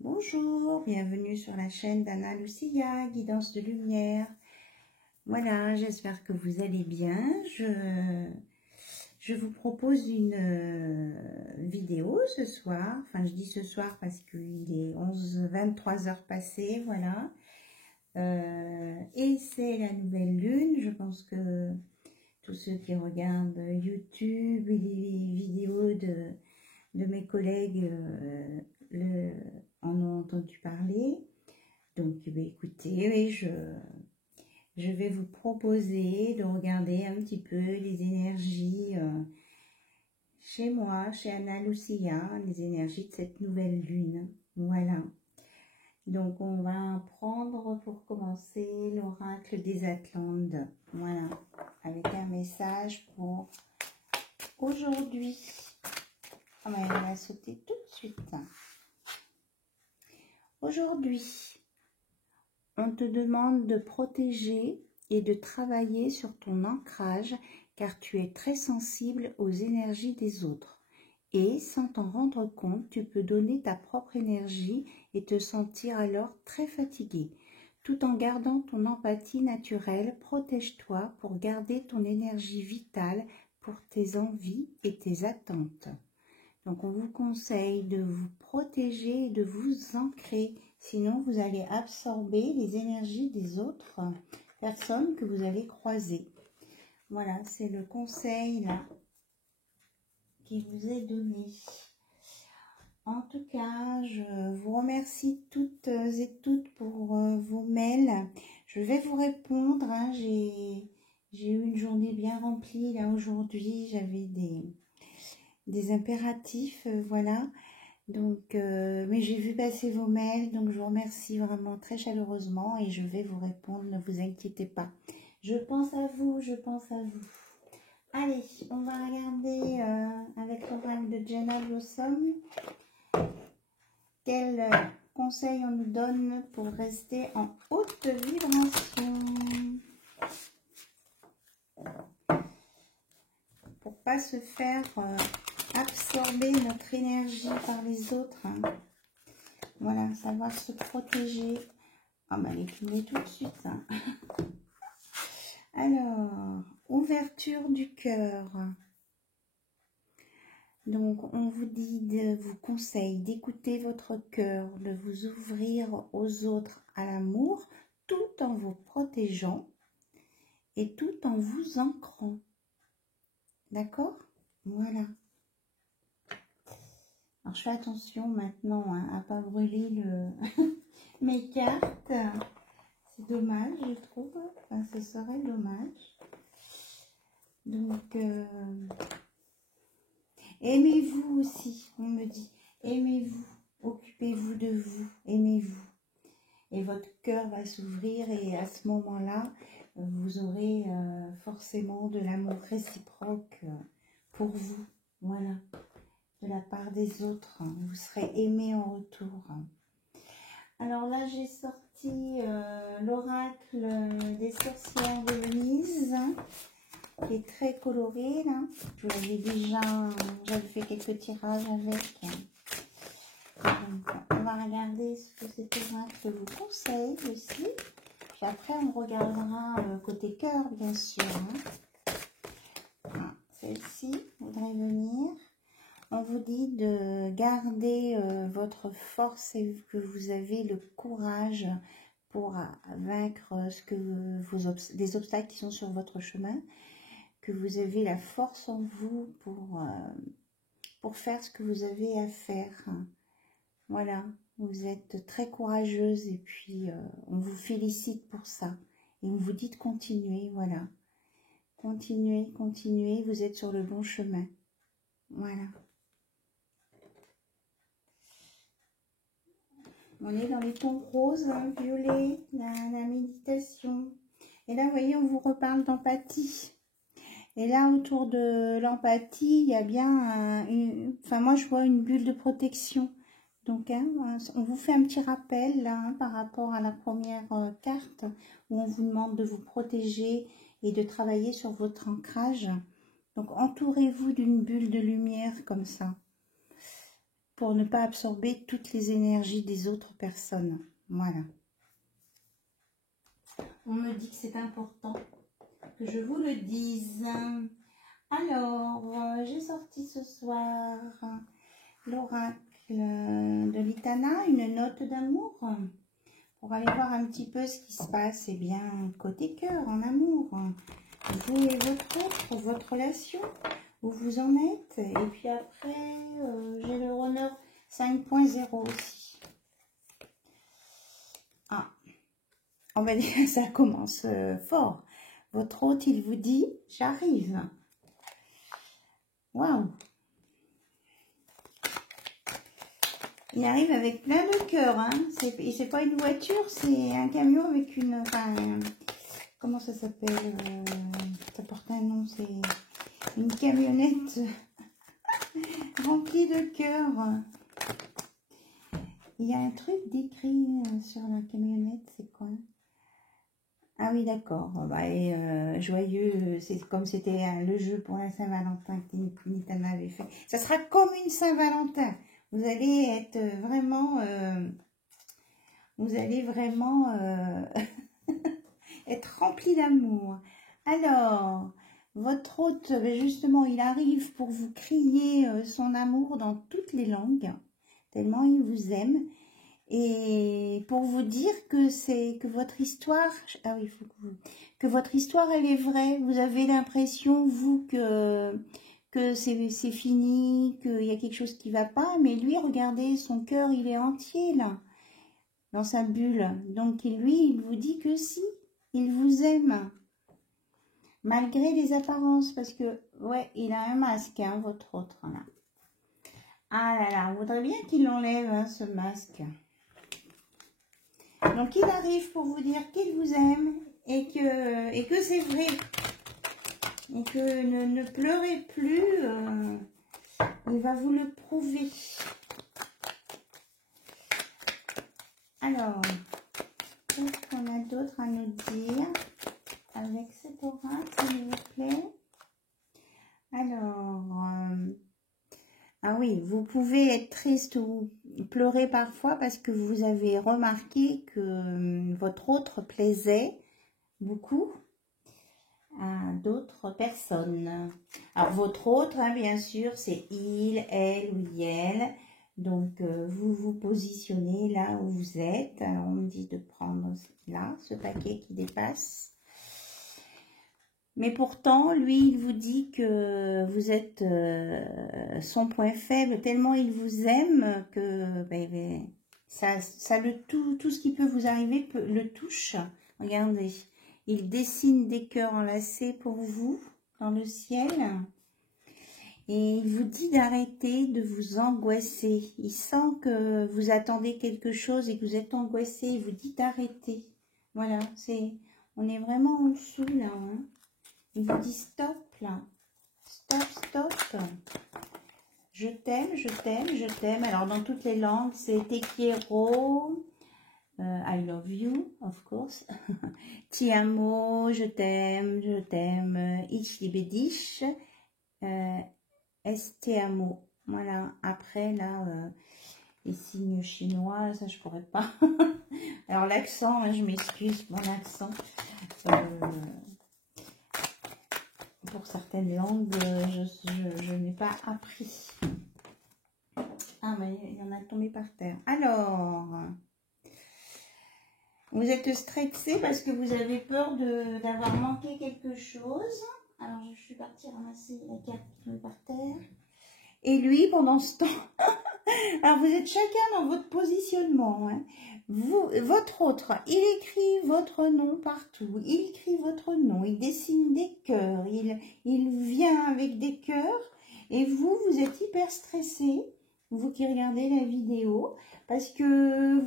Bonjour, bienvenue sur la chaîne d'Anna Lucia, guidance de lumière. Voilà, j'espère que vous allez bien. Je vous propose une vidéo ce soir. Enfin, je dis ce soir parce qu'il est 23 heures passées, voilà. Et c'est la nouvelle lune. Je pense que tous ceux qui regardent YouTube et les vidéos de mes collègues en ont entendu parler. Donc, écoutez, oui, je vais vous proposer de regarder un petit peu les énergies chez moi, chez Anna Lucia, les énergies de cette nouvelle lune. Voilà. Donc, on va prendre pour commencer l'oracle des Atlantes. Voilà. Avec un message pour aujourd'hui. Ah, mais elle va sauter tout de suite. Aujourd'hui, on te demande de protéger et de travailler sur ton ancrage car tu es très sensible aux énergies des autres. Et sans t'en rendre compte, tu peux donner ta propre énergie et te sentir alors très fatigué. Tout en gardant ton empathie naturelle, protège-toi pour garder ton énergie vitale pour tes envies et tes attentes. Donc on vous conseille de vous protéger et de vous ancrer, sinon vous allez absorber les énergies des autres personnes que vous allez croiser. Voilà, c'est le conseil là qui vous est donné. En tout cas, je vous remercie toutes et toutes pour vos mails. Je vais vous répondre, hein. J'ai eu une journée bien remplie là aujourd'hui, j'avais des impératifs, voilà. Donc, mais j'ai vu passer vos mails, donc je vous remercie vraiment très chaleureusement et je vais vous répondre, ne vous inquiétez pas. Je pense à vous, je pense à vous. Allez, on va regarder avec l'oracle de Jenna Blossom. Quel conseil on nous donne pour rester en haute vibration? Pour pas se faire absorber notre énergie par les autres. Hein. Voilà, savoir se protéger. Ah bah elle est clinée tout de suite. Hein. Alors, ouverture du cœur. Donc, on vous vous conseille d'écouter votre cœur, de vous ouvrir aux autres, à l'amour, tout en vous protégeant et tout en vous ancrant. D'accord? Voilà. Alors, je fais attention maintenant hein, à ne pas brûler mes cartes. C'est dommage, je trouve. Enfin, ce serait dommage. Donc, aimez-vous aussi, on me dit. Aimez-vous, occupez-vous de vous, aimez-vous. Et votre cœur va s'ouvrir et à ce moment-là, vous aurez forcément de l'amour réciproque pour vous. Voilà, de la part des autres. Vous serez aimé en retour. Alors là, j'ai sorti l'oracle des sorcières de Venise, qui est très coloré là. Je l'avais déjà, j'avais fait quelques tirages avec. Donc, on va regarder ce que cet oracle vous conseille aussi. Puis après, on regardera côté cœur, bien sûr. Hein. Ah, celle-ci voudrait venir. On vous dit de garder votre force et que vous avez le courage pour vaincre les obstacles qui sont sur votre chemin. Que vous avez la force en vous pour faire ce que vous avez à faire. Voilà, vous êtes très courageuse et puis on vous félicite pour ça. Et on vous dit de continuer, voilà. Continuez, continuez, vous êtes sur le bon chemin. Voilà. On est dans les tons roses, hein, violets, la méditation. Et là, vous voyez, on vous reparle d'empathie. Et là, autour de l'empathie, il y a bien, enfin moi je vois une bulle de protection. Donc, hein, on vous fait un petit rappel là, hein, par rapport à la première carte où on vous demande de vous protéger et de travailler sur votre ancrage. Donc, entourez-vous d'une bulle de lumière comme ça. pour ne pas absorber toutes les énergies des autres personnes. Voilà. On me dit que c'est important que je vous le dise. Alors, j'ai sorti ce soir l'oracle de l'Itana, une note d'amour, pour aller voir un petit peu ce qui se passe, eh bien, côté cœur, en amour. Vous et votre autre, votre relation, où vous en êtes. Et puis après, j'ai le Runner 5.0 aussi. Ah, on va dire que ça commence fort. Votre hôte, il vous dit, j'arrive. Waouh! Il arrive avec plein de cœur, hein. C'est pas une voiture, c'est un camion avec une... Enfin, comment ça s'appelle? Ça porte un nom, c'est une camionnette remplie de cœur. Il y a un truc décrit sur la camionnette, c'est quoi? Ah oui, d'accord. Bah, joyeux, c'est comme c'était le jeu pour la Saint-Valentin que Nitana avait fait. Ça sera comme une Saint-Valentin. Vous allez être vraiment... vous allez vraiment être rempli d'amour. Alors, votre hôte, justement, il arrive pour vous crier son amour dans toutes les langues, tellement il vous aime. Et pour vous dire que votre histoire, ah oui, que votre histoire elle est vraie. Vous avez l'impression vous que c'est fini, qu'il y a quelque chose qui va pas, mais lui, regardez, son cœur il est entier là, dans sa bulle. Donc lui, il vous dit que si, il vous aime, malgré les apparences, parce que ouais, il a un masque, hein, votre autre là. Ah là là, on voudrait bien qu'il l'enlève, hein, ce masque. Donc, il arrive pour vous dire qu'il vous aime et que c'est vrai. Et que ne pleurez plus, il va vous le prouver. Alors, qu'est-ce qu'on a d'autre à nous dire avec cet oracle, s'il vous plaît? Alors... ah oui, vous pouvez être triste ou pleurer parfois parce que vous avez remarqué que votre autre plaisait beaucoup à d'autres personnes. Alors, votre autre, hein, bien sûr, c'est il, elle ou elle. Donc, vous vous positionnez là où vous êtes. Alors, on me dit de prendre là, ce paquet qui dépasse. Mais pourtant, lui, il vous dit que vous êtes son point faible, tellement il vous aime que tout ce qui peut vous arriver le touche. Regardez, il dessine des cœurs enlacés pour vous dans le ciel. Et il vous dit d'arrêter de vous angoisser. Il sent que vous attendez quelque chose et que vous êtes angoissé. Il vous dit d'arrêter. Voilà, on est vraiment en dessous là, hein. Il vous dit stop là, stop, stop, je t'aime, je t'aime, je t'aime. Alors dans toutes les langues, c'est te quiero, I love you, of course, ti amo, je t'aime, ich liebe dich, es te amo. Voilà, après là, les signes chinois, ça je pourrais pas. Alors l'accent, hein, je m'excuse pour l'accent. Pour certaines langues, je n'ai pas appris. Ah, mais il y en a tombé par terre. Alors, vous êtes stressé parce que vous avez peur d'avoir manqué quelque chose. Alors, je suis partie ramasser la carte qui tombe par terre. Et lui, pendant ce temps, alors vous êtes chacun dans votre positionnement, hein. Votre autre, il écrit votre nom partout, il écrit votre nom, il dessine des cœurs, il vient avec des cœurs, et vous êtes hyper stressé, vous qui regardez la vidéo, parce que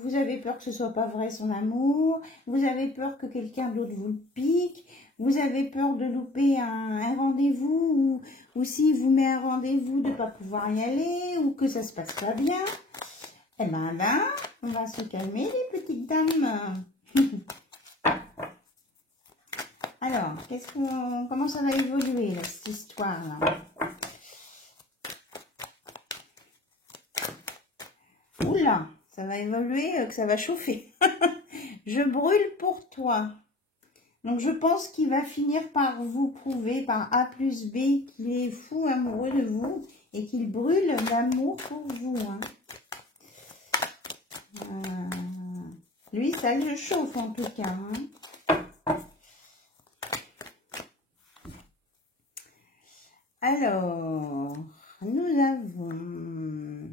vous avez peur que ce soit pas vrai son amour, vous avez peur que quelqu'un d'autre vous le pique, vous avez peur de louper un rendez-vous, ou s'il vous met un rendez-vous de ne pas pouvoir y aller, ou que ça se passe pas bien. Eh ben là, on va se calmer les petites dames. Alors, comment ça va évoluer là, cette histoire là? Ça va évoluer, que ça va chauffer. Je brûle pour toi. Donc, je pense qu'il va finir par vous prouver, par A plus B, qu'il est fou amoureux de vous et qu'il brûle d'amour pour vous. Hein. Lui, ça le chauffe en tout cas. Hein. Alors, nous avons...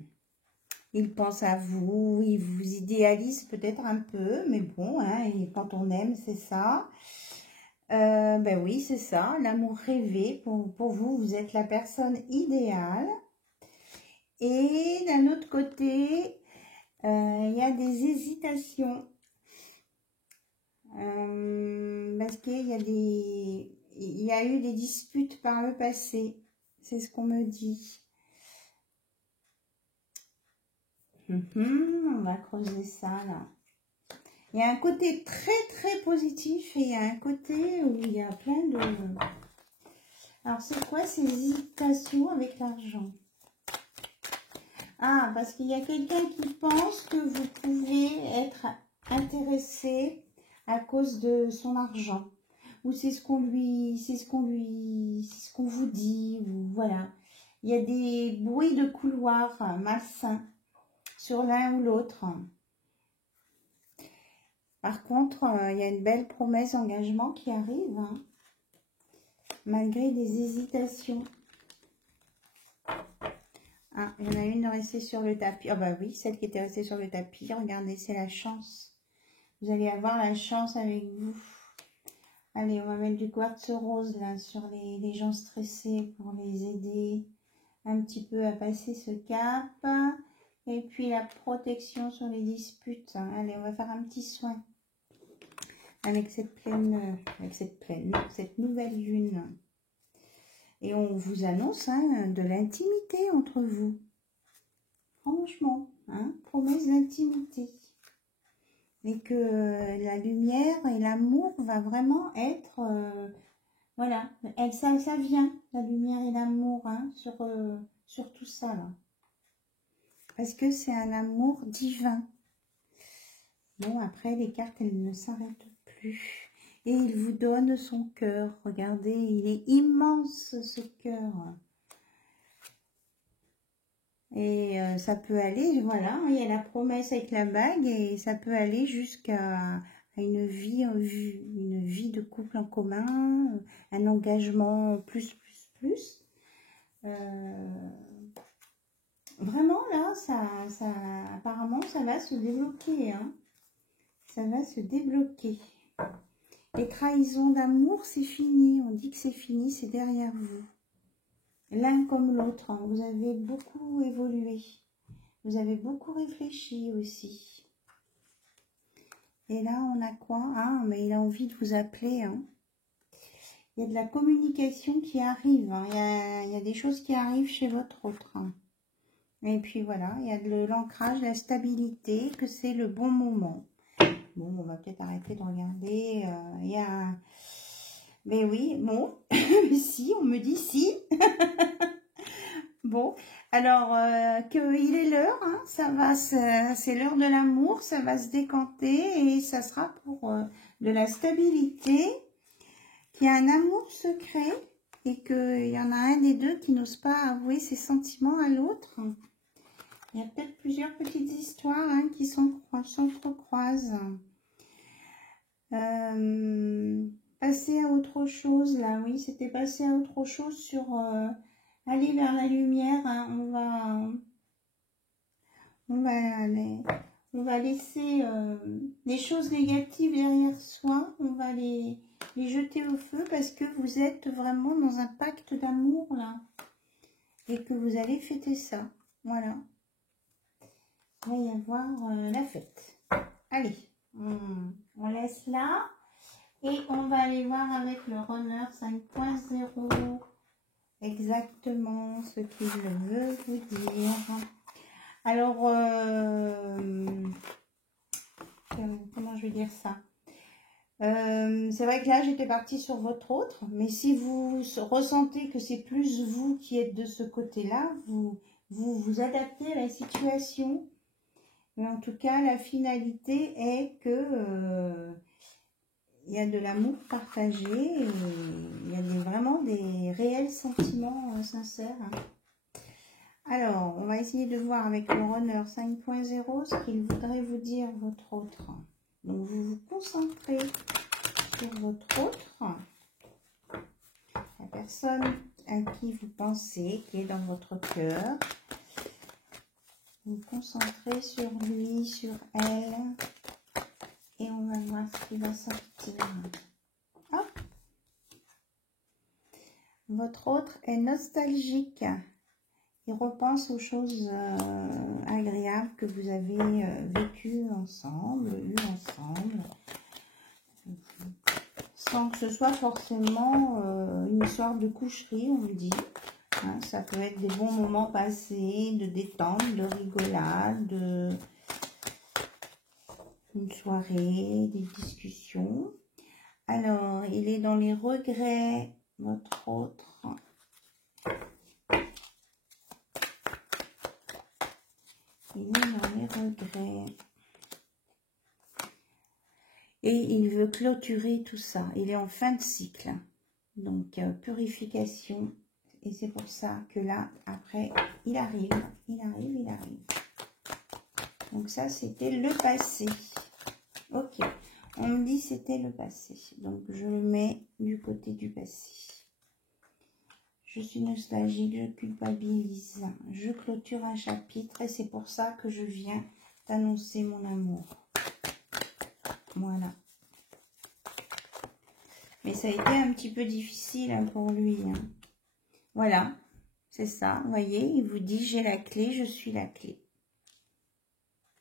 Il pense à vous, il vous idéalise peut-être un peu, mais bon, hein, et quand on aime, c'est ça. Ben oui, c'est ça, l'amour rêvé. Pour vous, vous êtes la personne idéale. Et d'un autre côté, il y a des hésitations. Parce qu'il y a eu des disputes par le passé. C'est ce qu'on me dit. On va creuser ça là. Il y a un côté très positif et il y a un côté où il y a plein de... Alors c'est quoi ces hésitations avec l'argent? Ah, parce qu'il y a quelqu'un qui pense que vous pouvez être intéressé à cause de son argent. Ou c'est ce qu'on vous dit, ou voilà. Il y a des bruits de couloir malsains sur l'un ou l'autre. Par contre, il y a une belle promesse d'engagement qui arrive, hein, malgré des hésitations. Ah, il y en a une restée sur le tapis. Ah bah oui, celle qui était restée sur le tapis, regardez, c'est la chance. Vous allez avoir la chance avec vous. Allez, on va mettre du quartz rose là sur les gens stressés pour les aider un petit peu à passer ce cap. Et puis la protection sur les disputes. Allez, on va faire un petit soin avec cette nouvelle lune. Et on vous annonce hein, de l'intimité entre vous. Franchement, hein, promesse d'intimité. Et que la lumière et l'amour va vraiment être... voilà, ça vient, la lumière et l'amour, hein, sur tout ça, là. Parce que c'est un amour divin. Bon, après, les cartes, elles ne s'arrêtent plus. Et il vous donne son cœur. Regardez, il est immense, ce cœur. Et ça peut aller, voilà, il y a la promesse avec la bague et ça peut aller jusqu'à une vie de couple en commun, un engagement plus. Vraiment, là, apparemment, ça va se débloquer, hein. Ça va se débloquer. Les trahisons d'amour, c'est fini. On dit que c'est fini, c'est derrière vous. L'un comme l'autre, hein. Vous avez beaucoup évolué. Vous avez beaucoup réfléchi aussi. Et là, on a quoi? Ah, mais il a envie de vous appeler, hein. Il y a de la communication qui arrive, hein. Il y a des choses qui arrivent chez votre autre, hein. Et puis voilà, il y a de l'ancrage, la stabilité, que c'est le bon moment. Bon, on va peut-être arrêter de regarder. Il y a... Mais oui, bon, si, on me dit si. Bon, alors qu'il est l'heure, hein, c'est l'heure de l'amour, ça va se décanter et ça sera pour de la stabilité, qu'il y a un amour secret et qu'il y en a un des deux qui n'ose pas avouer ses sentiments à l'autre. Il y a peut-être plusieurs petites histoires hein, qui s'entrecroisent. Passer à autre chose, là, oui, c'était passer à autre chose sur aller vers la lumière. Hein, on va laisser les choses négatives derrière soi. On va les jeter au feu parce que vous êtes vraiment dans un pacte d'amour, là. Et que vous allez fêter ça. Voilà. Il va y avoir la fête. Allez, on laisse là. Et on va aller voir avec le runner 5.0 exactement ce qu'il veut vous dire. Alors, comment je vais dire ça? C'est vrai que là, j'étais partie sur votre autre. Mais si vous ressentez que c'est plus vous qui êtes de ce côté-là, vous adaptez à la situation. Mais en tout cas, la finalité est que il y a de l'amour partagé et il y a vraiment des réels sentiments sincères. Hein. Alors, on va essayer de voir avec le runner 5.0 ce qu'il voudrait vous dire votre autre. Donc, vous vous concentrez sur votre autre, la personne à qui vous pensez, qui est dans votre cœur. Vous vous concentrez sur lui, sur elle, et on va voir ce qui va sortir. Hop. Votre autre est nostalgique. Il repense aux choses agréables que vous avez vécues ensemble, eues ensemble, sans que ce soit forcément une histoire de coucherie, on me dit. Hein, ça peut être des bons moments passés, de détente, de rigolade, une soirée, des discussions. Alors, il est dans les regrets, votre autre. Il est dans les regrets. Et il veut clôturer tout ça. Il est en fin de cycle. Donc, purification. Et c'est pour ça que là, après, il arrive. Donc ça, c'était le passé. Ok. On me dit c'était le passé. Donc, je le mets du côté du passé. Je suis nostalgique, je culpabilise. Je clôture un chapitre et c'est pour ça que je viens t'annoncer mon amour. Voilà. Mais ça a été un petit peu difficile hein, pour lui. Hein. Voilà. C'est ça. Vous voyez, il vous dit j'ai la clé, je suis la clé.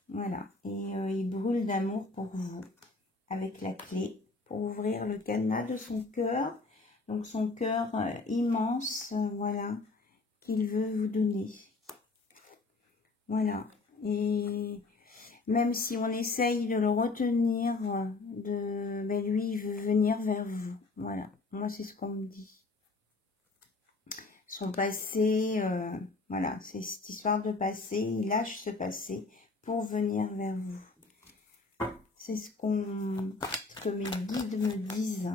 Voilà. Et il brûle d'amour pour vous. Avec la clé. Pour ouvrir le cadenas de son cœur. Donc son cœur immense, voilà, qu'il veut vous donner. Voilà. Et même si on essaye de le retenir, ben lui, il veut venir vers vous. Voilà. Moi, c'est ce qu'on me dit. Son passé, voilà, c'est cette histoire de passé. Il lâche ce passé pour venir vers vous. C'est ce que mes guides me disent.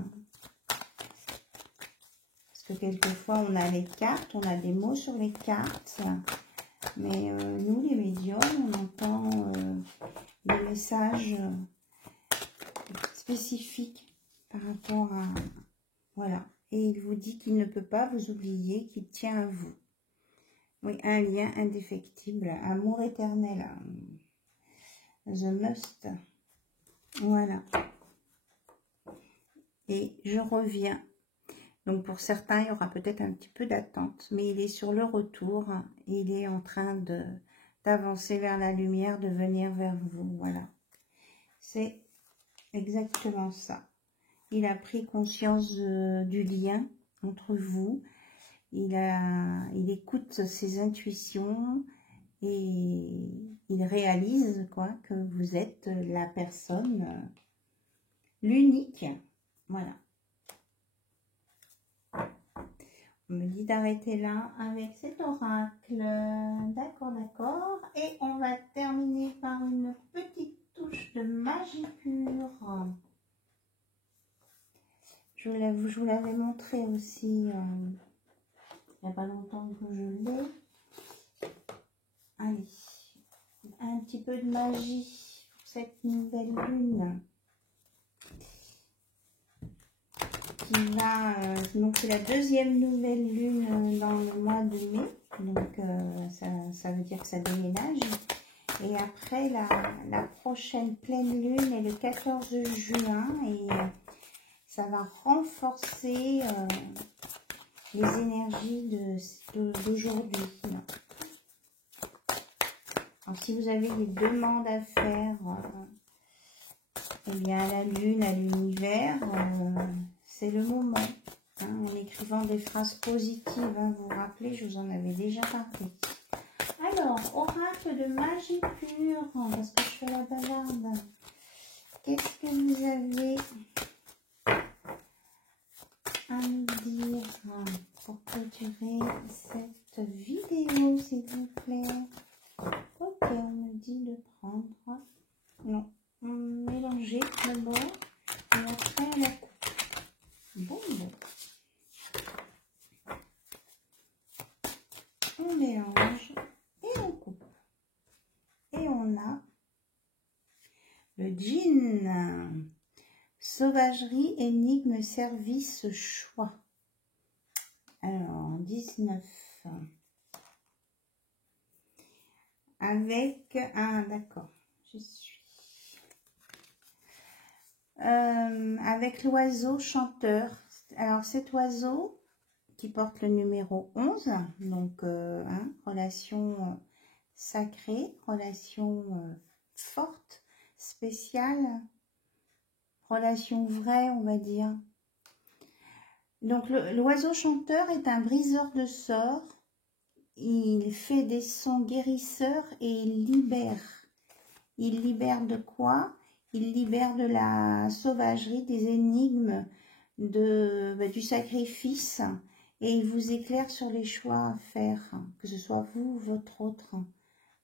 Que quelquefois on a les cartes, on a des mots sur les cartes, mais nous les médiums, on entend des messages spécifiques par rapport à... Voilà, et il vous dit qu'il ne peut pas vous oublier, qu'il tient à vous. Oui, un lien indéfectible, amour éternel, the must. Voilà. Et je reviens. Donc, pour certains, il y aura peut-être un petit peu d'attente, mais il est sur le retour. Il est en train d'avancer vers la lumière, de venir vers vous. Voilà. C'est exactement ça. Il a pris conscience du lien entre vous. Il écoute ses intuitions et il réalise quoi, que vous êtes la personne, l'unique. Voilà. On me dit d'arrêter là avec cet oracle. D'accord, d'accord. Et on va terminer par une petite touche de magie pure. Je vous l'avais montré aussi il n'y a pas longtemps que je l'ai. Allez, un petit peu de magie pour cette nouvelle lune. Donc c'est la deuxième nouvelle lune dans le mois de mai, donc ça veut dire que ça déménage. Et après la prochaine pleine lune est le 14 juin et ça va renforcer les énergies d'aujourd'hui. Alors si vous avez des demandes à faire, eh bien à la lune, à l'univers, c'est le moment, hein, en écrivant des phrases positives, hein, vous vous rappelez, je vous en avais déjà parlé. Alors, oracle de magie pure, parce que je fais la bavarde. Qu'est-ce que vous avez à nous dire pour clôturer cette vidéo, s'il vous plaît? Ok, on me dit de prendre. Non, mélanger d'abord et après la coupe. Bon. On mélange et on coupe. Et on a le jean. Sauvagerie, énigme, service, choix. Alors, 19. Avec un, d'accord, je suis. Avec l'oiseau chanteur. Alors, cet oiseau qui porte le numéro 11, donc relation sacrée, relation forte, spéciale, relation vraie, on va dire. Donc, l'oiseau chanteur est un briseur de sorts. Il fait des sons guérisseurs et il libère. Il libère de quoi? Il libère de la sauvagerie, des énigmes, du sacrifice. Et il vous éclaire sur les choix à faire, que ce soit vous ou votre autre.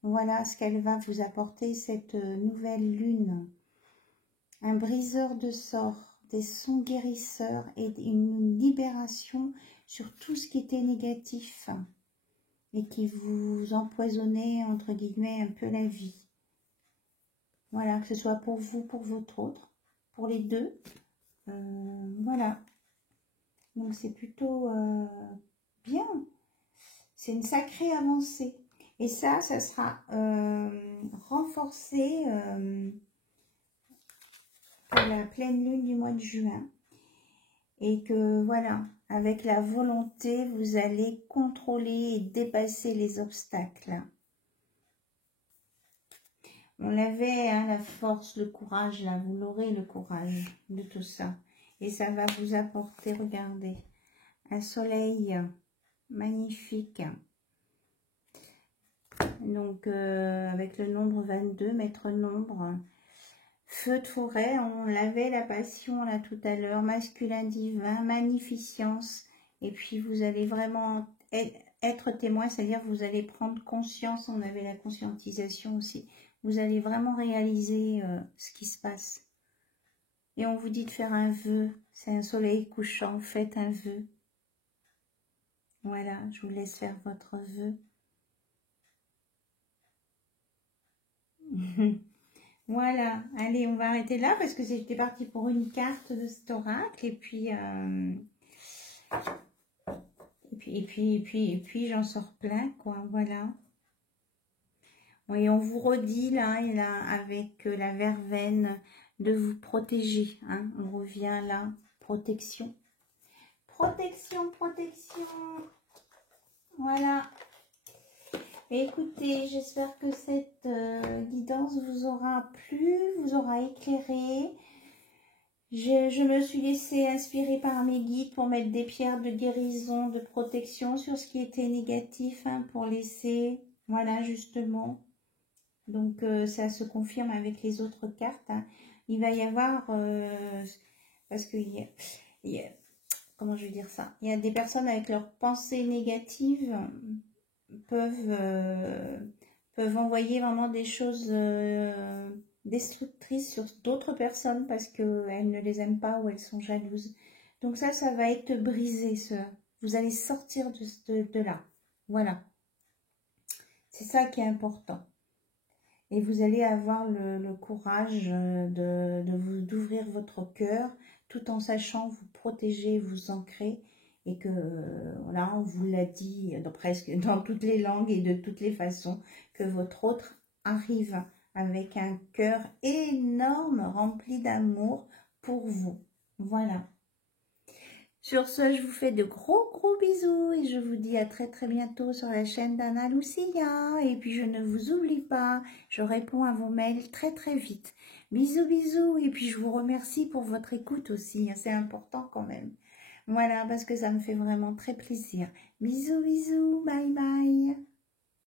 Voilà ce qu'elle va vous apporter, cette nouvelle lune. Un briseur de sorts, des sons guérisseurs et une libération sur tout ce qui était négatif et qui vous empoisonnait, entre guillemets, un peu la vie. Voilà, que ce soit pour vous, pour votre autre, pour les deux. Voilà. Donc, c'est plutôt bien. C'est une sacrée avancée. Et ça sera renforcé pour la pleine lune du mois de juin. Et que, voilà, avec la volonté, vous allez contrôler et dépasser les obstacles. On l'avait, hein, la force, le courage, là, vous l'aurez le courage de tout ça. Et ça va vous apporter, regardez, un soleil magnifique. Donc, avec le nombre 22, maître nombre, feu de forêt, on l'avait, la passion, là, tout à l'heure, masculin divin, magnificence. Et puis, vous allez vraiment être témoin, c'est-à-dire vous allez prendre conscience, on avait la conscientisation aussi. Vous allez vraiment réaliser ce qui se passe. Et on vous dit de faire un vœu. C'est un soleil couchant. Faites un vœu. Voilà, je vous laisse faire votre vœu. Voilà, allez, on va arrêter là parce que j'étais partie pour une carte de cet oracle. Et puis j'en sors plein, quoi. Voilà. Et on vous redit là, et là avec la verveine, de vous protéger. Hein. On revient là, protection. Protection, protection. Voilà. Et écoutez, j'espère que cette guidance vous aura plu, vous aura éclairé. Je me suis laissée inspirer par mes guides pour mettre des pierres de guérison, de protection sur ce qui était négatif, hein, pour laisser, voilà, justement. Donc, ça se confirme avec les autres cartes. Hein. Il va y avoir, parce que comment je vais dire ça? Il y a des personnes avec leurs pensées négatives peuvent envoyer vraiment des choses destructrices sur d'autres personnes parce qu'elles ne les aiment pas ou elles sont jalouses. Donc ça va être brisé. Vous allez sortir de là. Voilà. C'est ça qui est important. Et vous allez avoir le courage d'ouvrir votre cœur tout en sachant vous protéger, vous ancrer. Et que, voilà, on vous l'a dit presque dans toutes les langues et de toutes les façons, que votre autre arrive avec un cœur énorme, rempli d'amour pour vous. Voilà. Sur ce, je vous fais de gros bisous et je vous dis à très bientôt sur la chaîne d'Anna Lucia. Et puis je ne vous oublie pas, je réponds à vos mails très vite. Bisous et puis je vous remercie pour votre écoute aussi, c'est important quand même. Voilà, parce que ça me fait vraiment très plaisir. Bisous, bye bye.